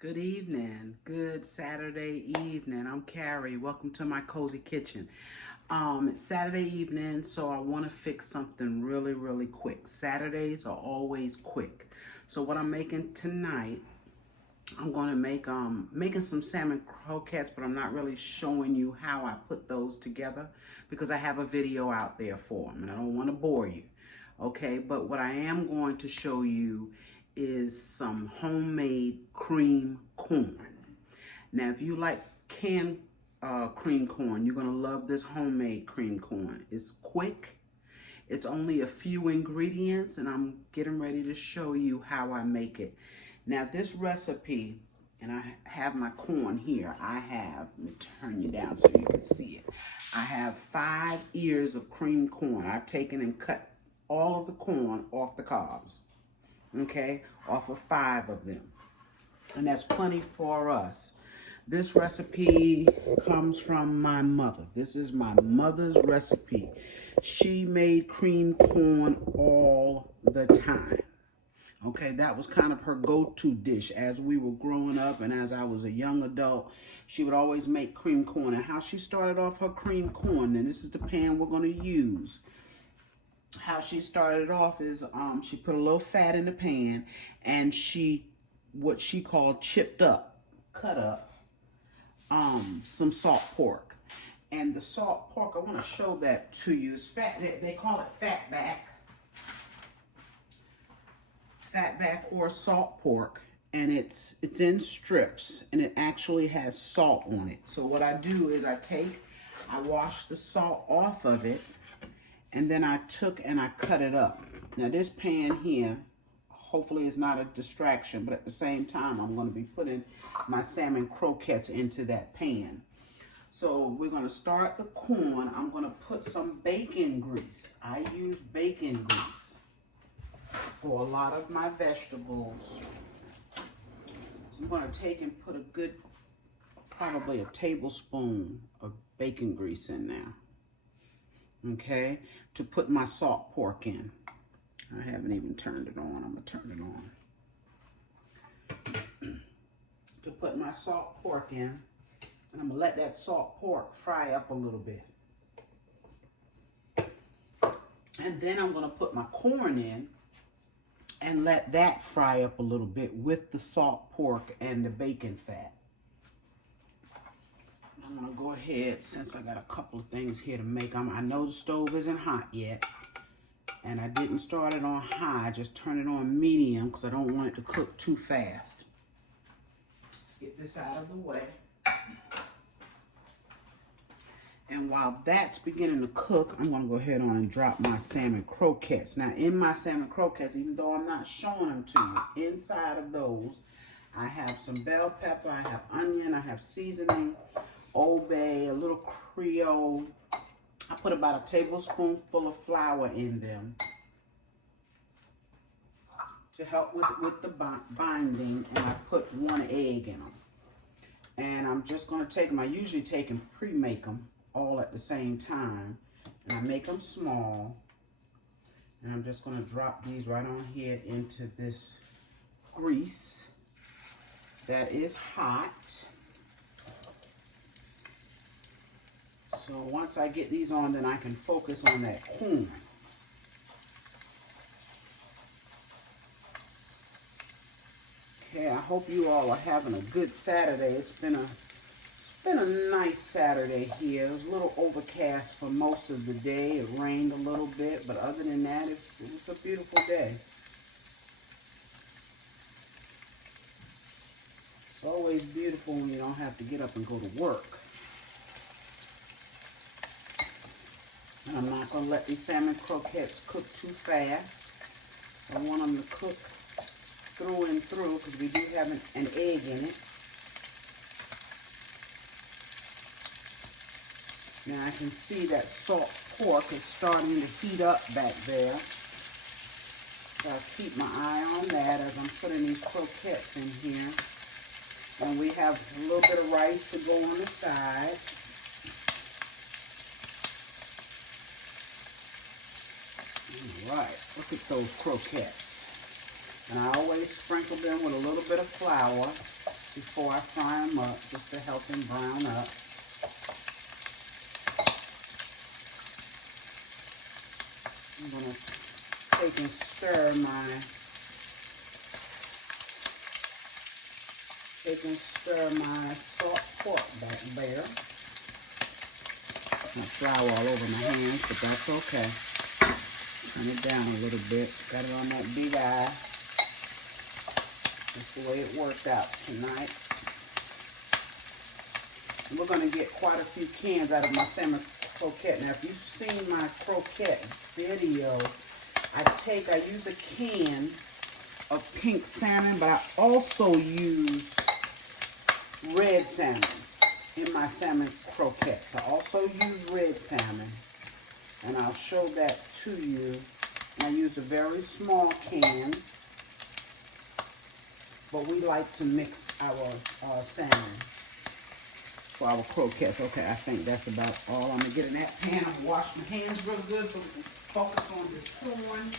Good evening. Good Saturday evening. I'm Carrie. Welcome to my cozy kitchen. It's Saturday evening, so I want to fix something really quick. Saturdays are always quick. So what I'm making tonight, I'm going to make making some salmon croquettes, but I'm not really showing you how I put those together because I have a video out there for them and I don't want to bore you. Okay, but what I am going to show you is some homemade cream corn. Now, if you like canned cream corn, you're gonna love this homemade cream corn. It's quick. It's only a few ingredients, and I'm getting ready to show you how I make it. Now, this recipe, and I have my corn here. Let me turn you down so you can see it. I have 5 ears of cream corn. I've taken and cut all of the corn off the cobs, okay, off of 5 of them. And that's plenty for us. This recipe comes from my mother. This is my mother's recipe. She made cream corn all the time. Okay, that was kind of her go-to dish as we were growing up and as I was a young adult. She would always make cream corn. And how she started off her cream corn, and this is the pan we're going to use. How she started it off is she put a little fat in the pan and what she called cut up some salt pork. And the salt pork, I want to show that to you. It's fat. They call it fatback or salt pork, and it's in strips, and it actually has salt on it. So what I do is I wash the salt off of it, and then I took and I cut it up. Now this pan here, hopefully is not a distraction, but at the same time, I'm going to be putting my salmon croquettes into that pan. So we're going to start the corn. I'm going to put some bacon grease. I use bacon grease for a lot of my vegetables. So I'm going to take and put probably a tablespoon of bacon grease in there. Okay, to put my salt pork in. I haven't even turned it on. I'm going to turn it on. To put my salt pork in. And I'm going to let that salt pork fry up a little bit. And then I'm going to put my corn in and let that fry up a little bit with the salt pork and the bacon fat. I'm going to go ahead, since I got a couple of things here to make. I know the stove isn't hot yet. And I didn't start it on high. I just turn it on medium because I don't want it to cook too fast. Let's get this out of the way. And while that's beginning to cook, I'm going to go ahead on and drop my salmon croquettes. Now, in my salmon croquettes, even though I'm not showing them to you, inside of those, I have some bell pepper, I have onion, I have seasoning, Old Bay, a little Creole. I put about a tablespoonful of flour in them to help with the binding, and I put 1 egg in them. And I'm just going to take them. I usually take and pre-make them all at the same time, and I make them small, and I'm just going to drop these right on here into this grease that is hot. So once I get these on, then I can focus on that corn. Okay, I hope you all are having a good Saturday. It's been a nice Saturday here. It was a little overcast for most of the day. It rained a little bit, but other than that, it was a beautiful day. It's always beautiful when you don't have to get up and go to work. And I'm not going to let these salmon croquettes cook too fast. I want them to cook through and through because we do have an egg in it. Now I can see that salt pork is starting to heat up back there. So I'll keep my eye on that as I'm putting these croquettes in here. And we have a little bit of rice to go on the side. All right, look at those croquettes. And I always sprinkle them with a little bit of flour before I fry them up, just to help them brown up. I'm going to take and stir my salt pork back there. My flour all over my hands, but that's okay. Turn it down a little bit. Got it on that big eye. That's the way it worked out tonight. And we're going to get quite a few cans out of my salmon croquette. Now, if you've seen my croquette video, I use a can of pink salmon, but I also use red salmon in my salmon croquettes. I also use red salmon, and I'll show that to you. I use a very small can, but we like to mix our salmon for our croquettes. Okay, I think that's about all. I'm going to get in that pan. I'm going to wash my hands real good so we can focus on this corn.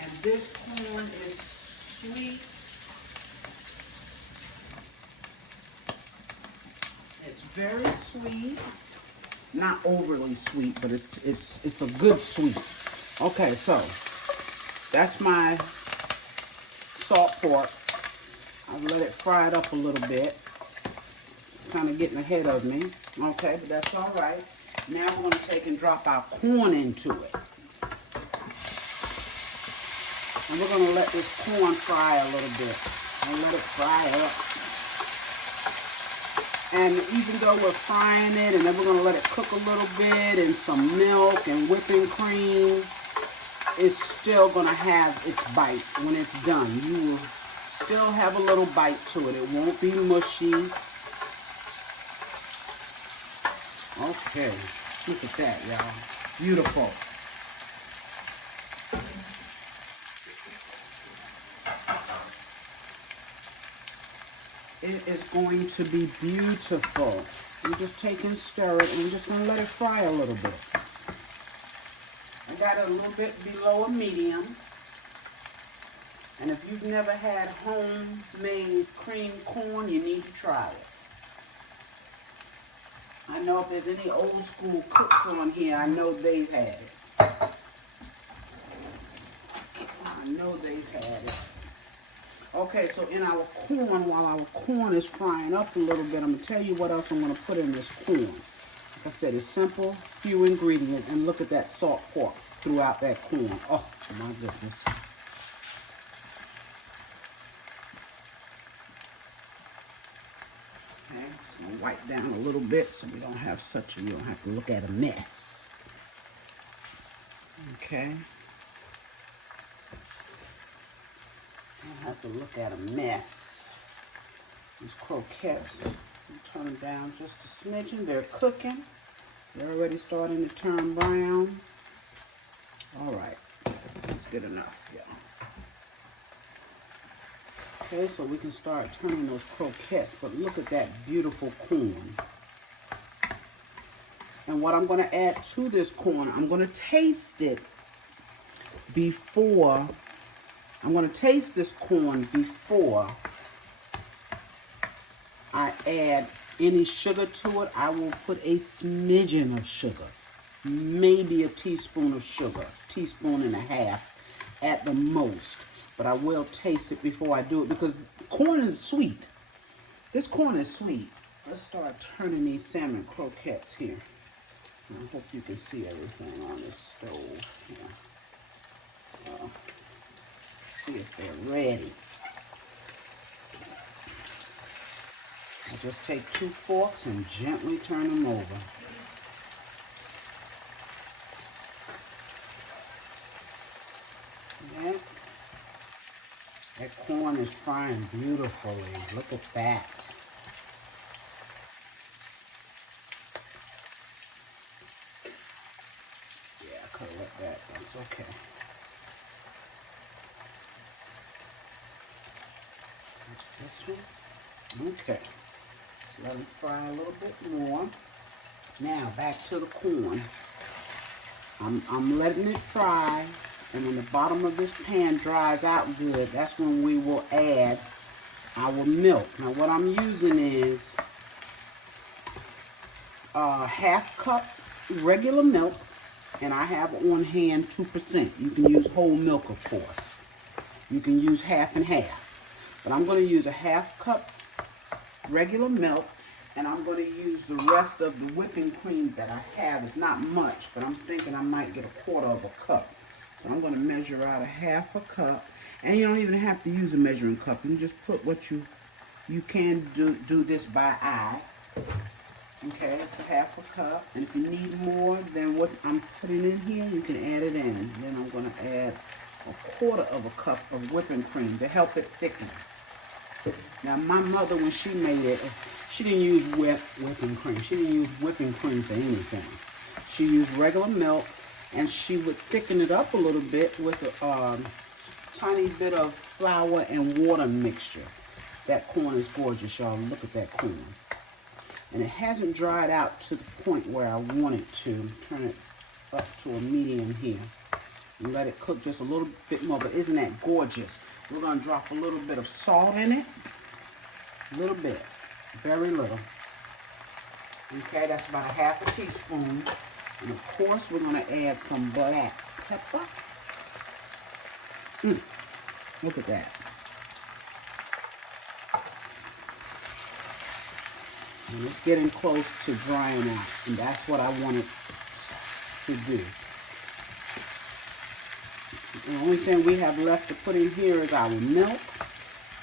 And this corn is sweet. It's very sweet. Not overly sweet, but it's a good sweet. Okay, so that's my salt pork. I've let it fry it up a little bit. Kind of getting ahead of me. Okay, but that's all right. Now we're going to take and drop our corn into it. And we're going to let this corn fry a little bit. And let it fry up. And even though we're frying it, and then we're going to let it cook a little bit, and some milk and whipping cream, it's still going to have its bite when it's done. You will still have a little bite to it. It won't be mushy. Okay, look at that, y'all. Beautiful. It is going to be beautiful. I'm just taking stir it, and I'm just going to let it fry a little bit. I got it a little bit below a medium. And if you've never had homemade cream corn, you need to try it. I know if there's any old school cooks on here, I know they've had it. I know they've had it. Okay, so in our corn, while our corn is frying up a little bit, I'm going to tell you what else I'm going to put in this corn. Like I said, it's simple, few ingredients, and look at that salt pork throughout that corn. Oh, my goodness. Okay, just going to wipe down a little bit so we don't have you don't have to look at a mess. Okay. I have to look at a mess. These croquettes, turn them down just a smidgen. They're cooking. They're already starting to turn brown. All right, that's good enough, y'all. Okay, so we can start turning those croquettes, but look at that beautiful corn. And what I'm going to add to this corn, I'm going to taste it before. I'm going to taste this corn before I add any sugar to it. I will put a smidgen of sugar, maybe a teaspoon of sugar, teaspoon and a half at the most. But I will taste it before I do it because corn is sweet. This corn is sweet. Let's start turning these salmon croquettes here. I hope you can see everything on this stove here. See if they're ready. I just take 2 forks and gently turn them over. That corn is frying beautifully. Look at that. Yeah, I could have let that. That's okay. This one. Okay. So let them fry a little bit more. Now back to the corn. I'm letting it fry And when the bottom of this pan dries out good, that's when we will add our milk. Now what I'm using is half cup regular milk, and I have on hand 2%. You can use whole milk, of course. You can use half and half. But I'm going to use a half cup regular milk, and I'm going to use the rest of the whipping cream that I have. It's not much, but I'm thinking I might get a quarter of a cup. So I'm going to measure out a half a cup. And you don't even have to use a measuring cup. You can just put what you can do this by eye. Okay, it's a half a cup. And if you need more than what I'm putting in here, you can add it in. Then I'm going to add a quarter of a cup of whipping cream to help it thicken. Now my mother, when she made it, she didn't use whipping cream. She didn't use whipping cream for anything. She used regular milk, and she would thicken it up a little bit with a tiny bit of flour and water mixture. That corn is gorgeous, y'all. Look at that corn. And it hasn't dried out to the point where I want it to. Turn it up to a medium here. And let it cook just a little bit more. But isn't that gorgeous? We're going to drop a little bit of salt in it. A little bit. Very little. Okay, that's about a half a teaspoon. And of course, we're going to add some black pepper. Look at that. And it's getting close to drying out. And that's what I want it to do. The only thing we have left to put in here is our milk.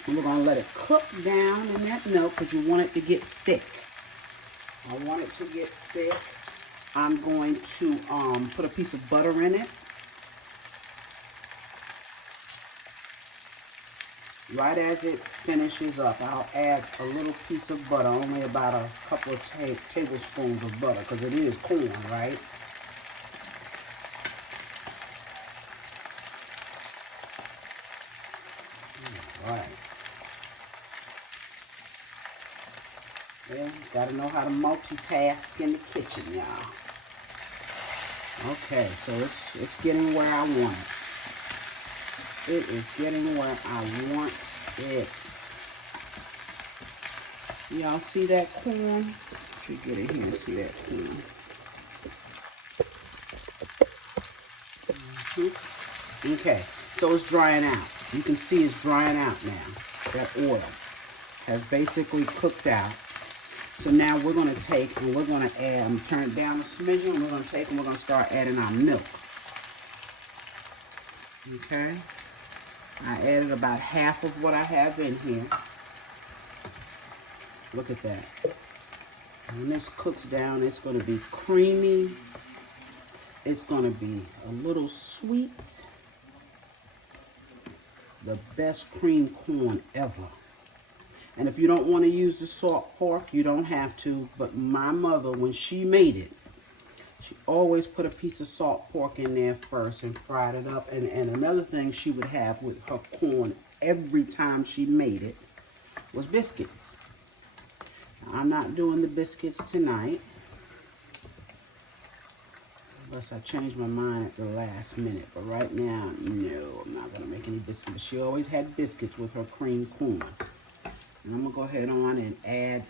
And we're going to let it cook down in that milk because you want it to get thick. I want it to get thick. I'm going to put a piece of butter in it. Right as it finishes up, I'll add a little piece of butter, only about a couple of tablespoons of butter, because it is corn, right? All right. Yeah, gotta know how to multitask in the kitchen, y'all. Okay, so it's getting where I want it. It is getting where I want it. Y'all see that corn? Let me get in here and see that corn. Okay, so it's drying out. You can see it's drying out now. That oil has basically cooked out. So now we're going to take and we're going to add, I'm going to turn it down a smidgen, and we're going to take and we're going to start adding our milk. Okay. I added about half of what I have in here. Look at that. When this cooks down, it's going to be creamy. It's going to be a little sweet. The best cream corn ever. And if you don't want to use the salt pork, you don't have to. But my mother, when she made it, she always put a piece of salt pork in there first and fried it up. And another thing she would have with her corn every time she made it was biscuits. Now, I'm not doing the biscuits tonight. Unless I change my mind at the last minute. But right now, no, I'm not going to make any biscuits. But she always had biscuits with her cream corn. And I'm going to go ahead on and add...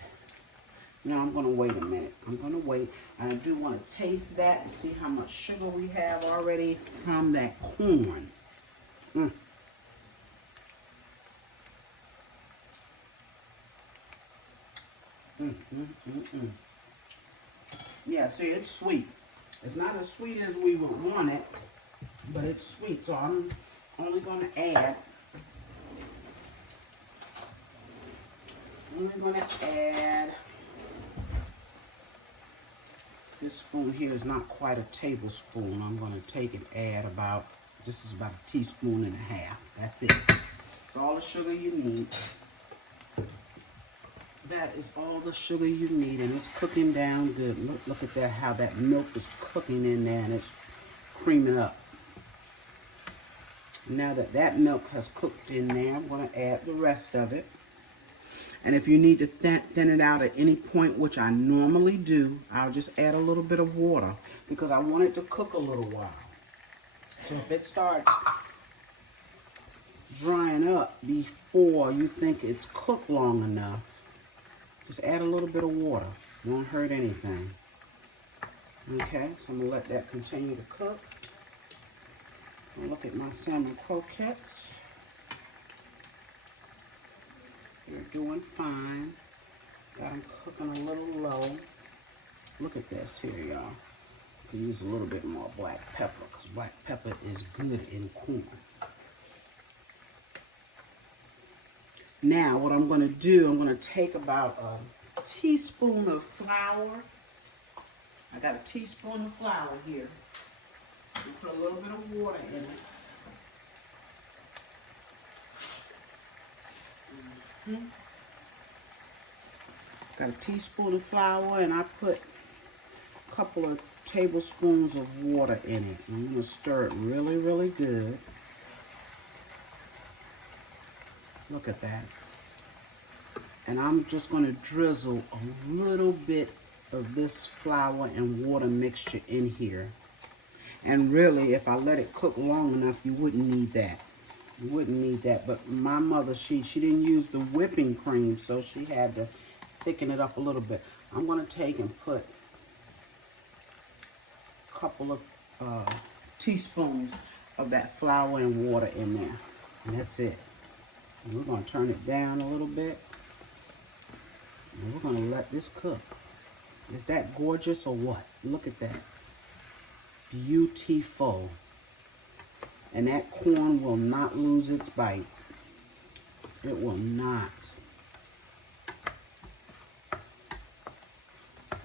No, I'm going to wait a minute. I'm going to wait. And I do want to taste that and see how much sugar we have already from that corn. Yeah, see, it's sweet. It's not as sweet as we would want it, but it's sweet. So I'm only going to add... This spoon here is not quite a tablespoon. I'm going to take and add about, this is about a teaspoon and a half. That's it. That's all the sugar you need. That is all the sugar you need, and it's cooking down good. Look at that, how that milk is cooking in there, and it's creaming up. Now that that milk has cooked in there, I'm going to add the rest of it. And if you need to thin it out at any point, which I normally do, I'll just add a little bit of water because I want it to cook a little while. So if it starts drying up before you think it's cooked long enough, just add a little bit of water. Won't hurt anything. Okay, so I'm going to let that continue to cook. I'll look at my salmon croquettes. They're doing fine. Got them cooking a little low. Look at this here, y'all. Could use a little bit more black pepper because black pepper is good in corn. Now, what I'm going to do, I'm going to take about a teaspoon of flour. I got a teaspoon of flour here. And put a little bit of water in it. Got a teaspoon of flour, and I put a couple of tablespoons of water in it. I'm going to stir it really, really good. Look at that. And I'm just going to drizzle a little bit of this flour and water mixture in here. And really, if I let it cook long enough, you wouldn't need that. You wouldn't need that. But my mother, she didn't use the whipping cream, so she had to thicken it up a little bit. I'm going to take and put a couple of teaspoons of that flour and water in there. And that's it. And we're going to turn it down a little bit. And we're going to let this cook. Is that gorgeous or what? Look at that. Beautiful. And that corn will not lose its bite. It will not.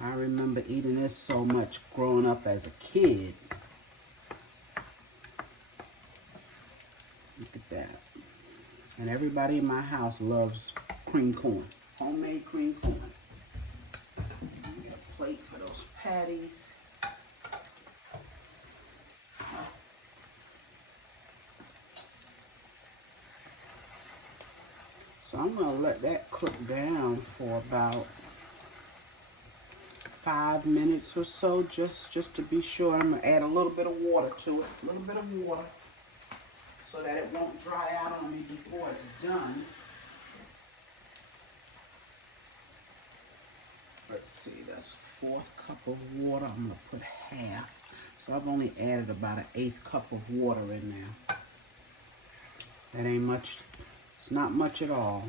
I remember eating this so much growing up as a kid. Look at that. And everybody in my house loves cream corn. Homemade cream corn. Got a plate for those patties. So I'm going to let that cook down for about 5 minutes or so, just to be sure. I'm going to add a little bit of water to it, a little bit of water, so that it won't dry out on me before it's done. Let's see, that's a 4th cup of water. I'm going to put half. So I've only added about an 1/8 cup of water in there. That ain't much. It's not much at all.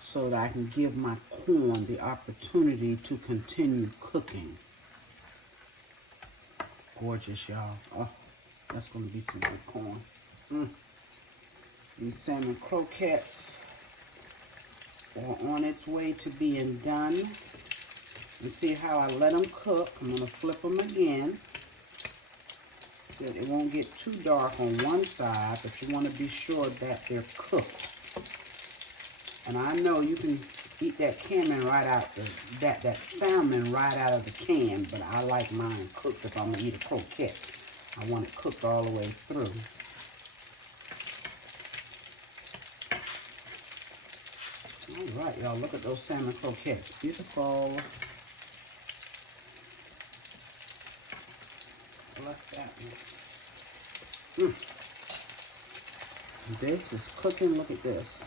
So that I can give my corn the opportunity to continue cooking. Gorgeous, y'all. Oh, that's going to be some good corn. These salmon croquettes are on its way to being done. You see how I let them cook. I'm going to flip them again. So it won't get too dark on one side, but you want to be sure that they're cooked. And I know you can eat that salmon right out that salmon right out of the can, but I like mine cooked if I'm gonna eat a croquette. I want it cooked all the way through. All right, y'all, look at those salmon croquettes. Beautiful. I like that one. This is cooking. Look at this.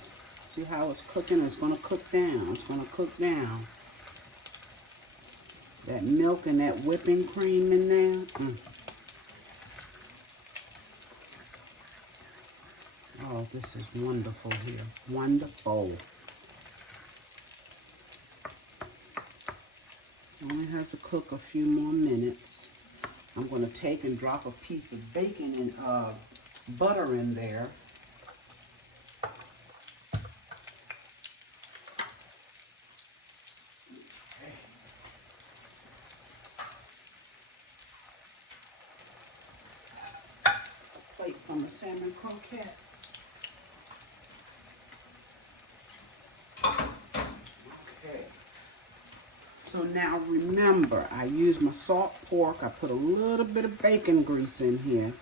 See how it's cooking? It's going to cook down. It's going to cook down. That milk and that whipping cream in there. Oh, this is wonderful here. Wonderful. Only has to cook a few more minutes. I'm going to take and drop a piece of bacon and butter in there. From the salmon croquettes. Okay. So now remember, I used my salt pork. I put a little bit of bacon grease in here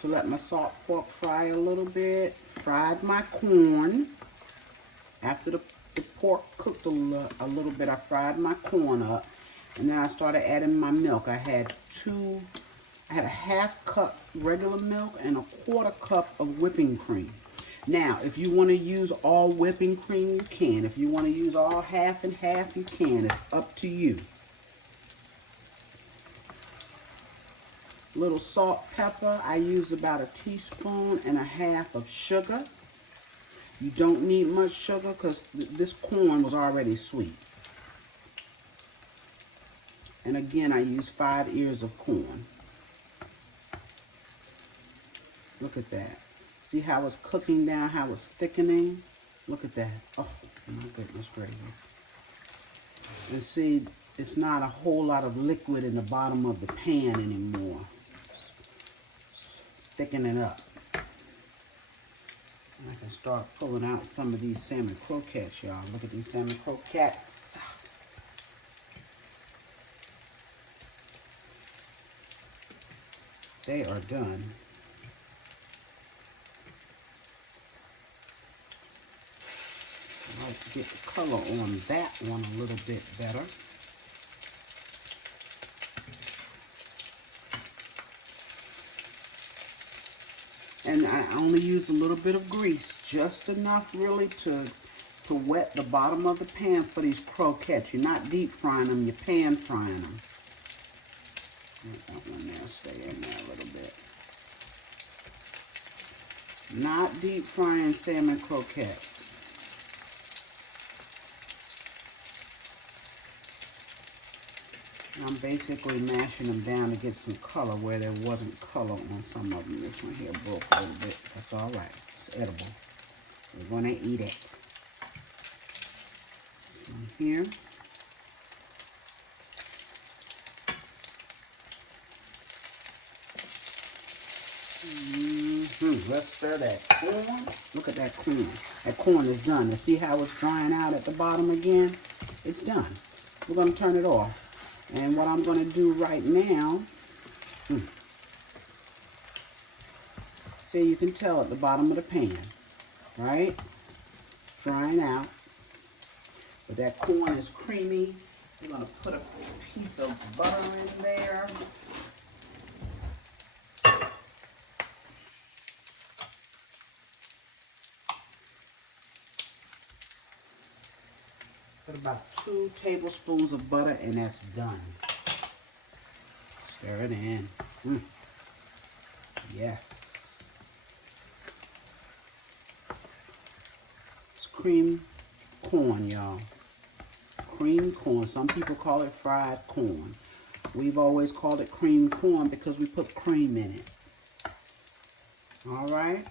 to let my salt pork fry a little bit. Fried my corn. After the pork cooked a little bit, I fried my corn up. And then I started adding my milk. I had 2 I had a half cup regular milk and a quarter cup of whipping cream. Now, if you want to use all whipping cream, you can. If you want to use all half and half, you can. It's up to you. Little salt, pepper. I used about a teaspoon and a half of sugar. You don't need much sugar because this corn was already sweet. And again, I used 5 ears of corn. Look at that. See how it's cooking down, how it's thickening? Look at that. Oh, my goodness gracious. And see, it's not a whole lot of liquid in the bottom of the pan anymore. It's thickening up. And I can start pulling out some of these salmon croquettes, y'all. Look at these salmon croquettes. They are done. I like to get the color on that one a little bit better. And I only use a little bit of grease, just enough really to wet the bottom of the pan for these croquettes. You're not deep frying them, you're pan frying them. Let that one there stay in there a little bit. Not deep frying salmon croquettes. I'm basically mashing them down to get some color where there wasn't color on some of them. This one here broke a little bit. That's all right. It's edible. We're going to eat it. This one here. Let's stir that corn. Look at that corn. That corn is done. And see how it's drying out at the bottom again? It's done. We're going to turn it off. And what I'm going to do right now, see, you can tell at the bottom of the pan, right? It's drying out. But that corn is creamy. We're going to put a piece of butter in there. Put about 2 tablespoons of butter, and that's done. Stir it in. Yes. It's cream corn, y'all. Cream corn. Some people call it fried corn. We've always called it cream corn because we put cream in it. All right.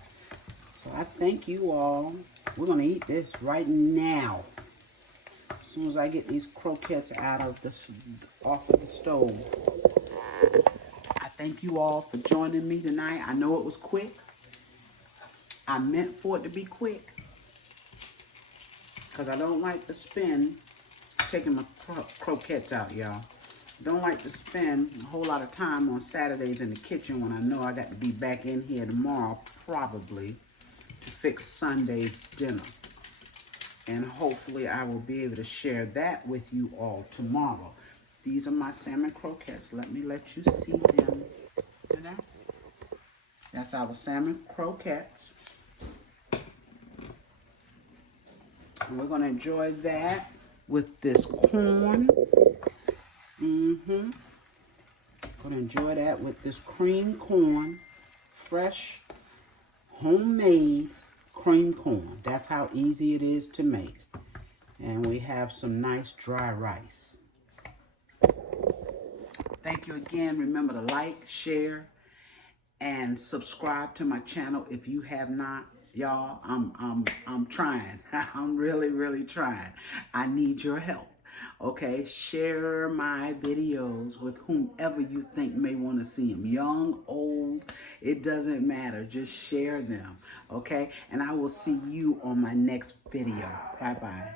So I thank you all. We're going to eat this right now. As soon as I get these croquettes off of the stove. I thank you all for joining me tonight. I know it was quick. I meant for it to be quick. Because I don't like to spend taking my croquettes out, y'all. Don't like to spend a whole lot of time on Saturdays in the kitchen when I know I got to be back in here tomorrow, probably, to fix Sunday's dinner. And hopefully I will be able to share that with you all tomorrow. These are my salmon croquettes. Let me let you see them. That's our salmon croquettes. And we're going to enjoy that with this corn. Going to enjoy that with this cream corn. Fresh, homemade cream corn. That's how easy it is to make. And we have some nice dry rice. Thank you again. Remember to like, share, and subscribe to my channel if you have not. Y'all, I'm trying. I'm really trying. I need your help. Okay, share my videos with whomever you think may want to see them. Young, old, it doesn't matter. Just share them. Okay, and I will see you on my next video. Bye-bye.